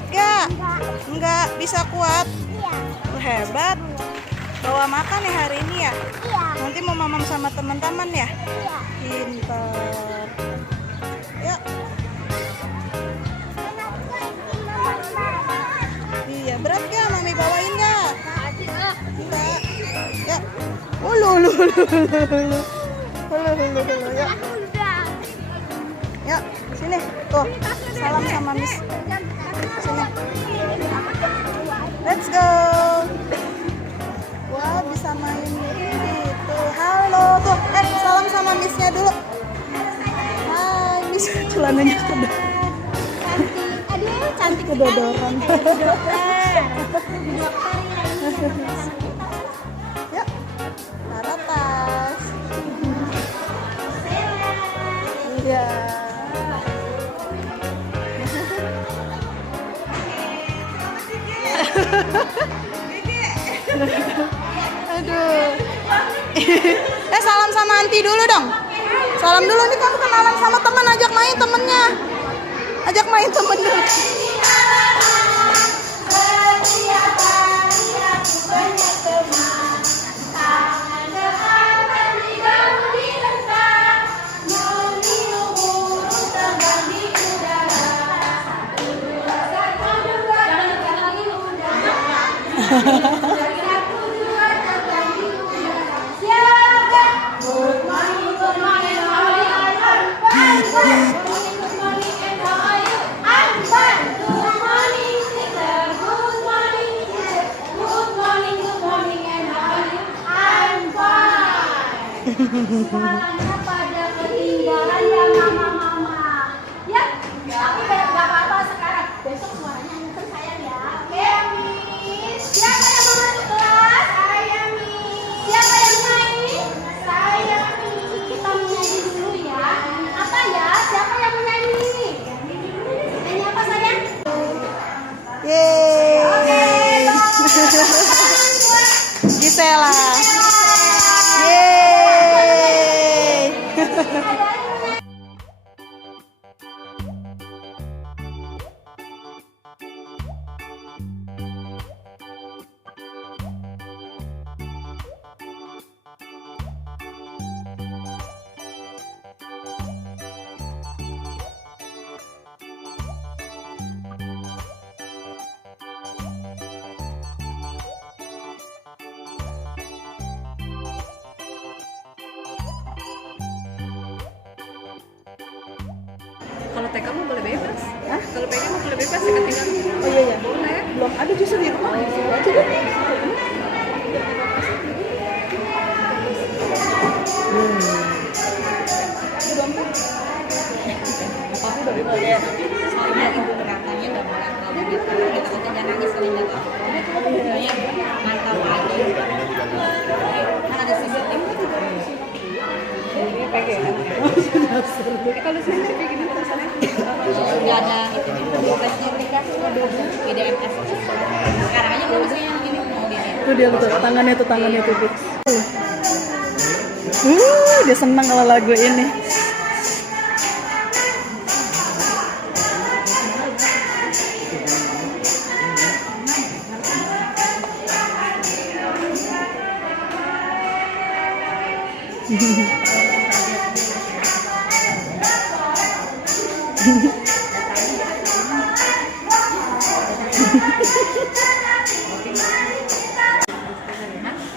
Berat gak? Enggak bisa kuat. Iya. Hebat. Bawa makan ya hari ini ya? Iya. Nanti mau mamam sama teman-teman ya? Iya. Pinter. Yuk. Iya, berat gak? Mami bawain gak? Enggak. Ya. Ulu. Ya. Ya, sini. Tuh, salam sama Miss. Sini. Let's go. Wah, bisa main gitu. Halo, tuh. Salam sama Missnya dulu. Hai, Miss. Celananya udah. Aduh, cantik Kedodoran. Yuk, taruh tas. Iya. Aduh. Salam sama Anti dulu dong. Salam dulu nih, kamu kenalan sama teman, ajak main temennya. Ajak main temen dulu. Suaranya pada ketinggalan ya mama. Ya, tapi gak apa-apa sekarang. Besok suaranya nyetel sayang ya. Oke, Miss. Siapa yang mau masuk kelas? Saya, Miss. Siapa yang main? Saya, Miss. Kita menyanyi dulu ya. Apa ya? Siapa yang menyanyi? Nyanyi apa sayang? Yeay. Gisela. Yeay. Kalau TK mah boleh bebas. Hah? Kalau PK mah boleh bebas ya ketinggalan. Oh iya ya. Boleh. Belum ada justru di rumah. Suruh aja deh. Soalnya ibu katanya nggak boleh kalau begitu. Kita kan jangan nangis kalau jatuh. Makanya mantau aja. Kan ada CCTV. Ini PG kan? Kalau CCTV gini tulisannya nggak ada itu PDMS. Sekarang aja kalau misalnya yang ini mau dia. Tuh dia tuh tangannya tuh. Dia senang kalau lagu ini.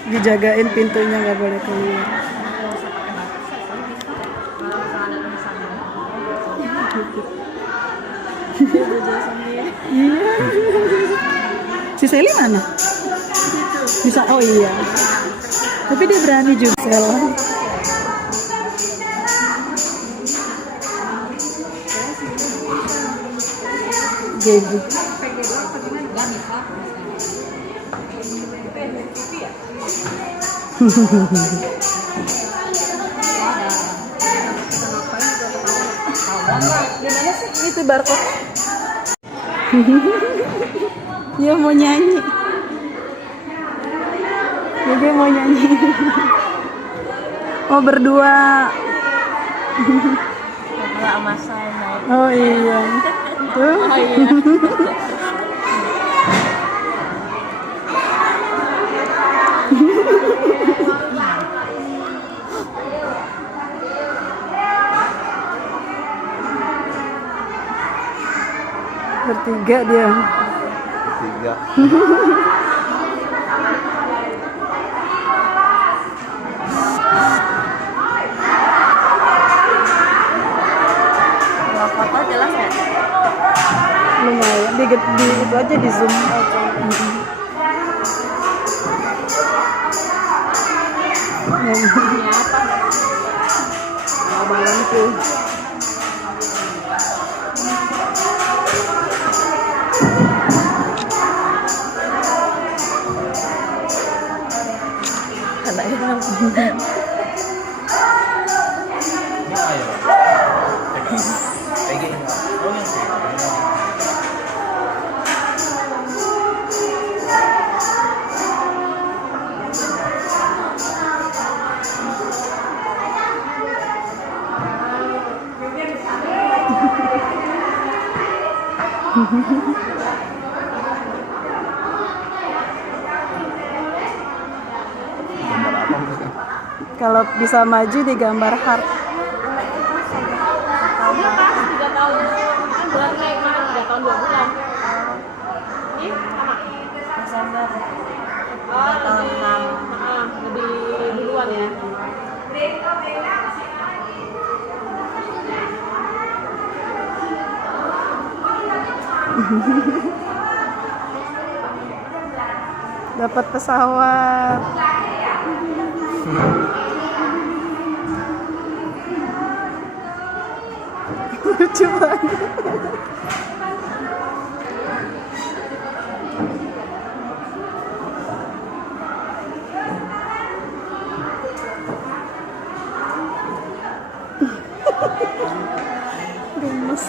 Dijagain pintunya, nggak boleh keluar. Iya. Si Sally mana? Bisa. Oh iya. Tapi dia berani juga. Sela. Jadi. Gimana sih itu barcode? Dia mau nyanyi. Dia mau nyanyi. Oh, berdua. Berdua sama saya. Oh iya. Tuh. Oh iya. Bertiga dia. Tiga. Kalau foto jelas nggak? Lumayan, di itu aja di zoom aja. Ini apa? Abang tuh. Anaknya Ini ayo. Kayak gini. Oh yang sih. Gambar apa maksudnya? Kalau bisa maju di gambar heart. tahunnya pas 3 tahun kan bulan Mei kemarin 3 tahun 2 bulan. Ini sama Desember. Oh, tahun 6. Lebih duluan ya. Dapat pesawat. Lucu banget. Gemes.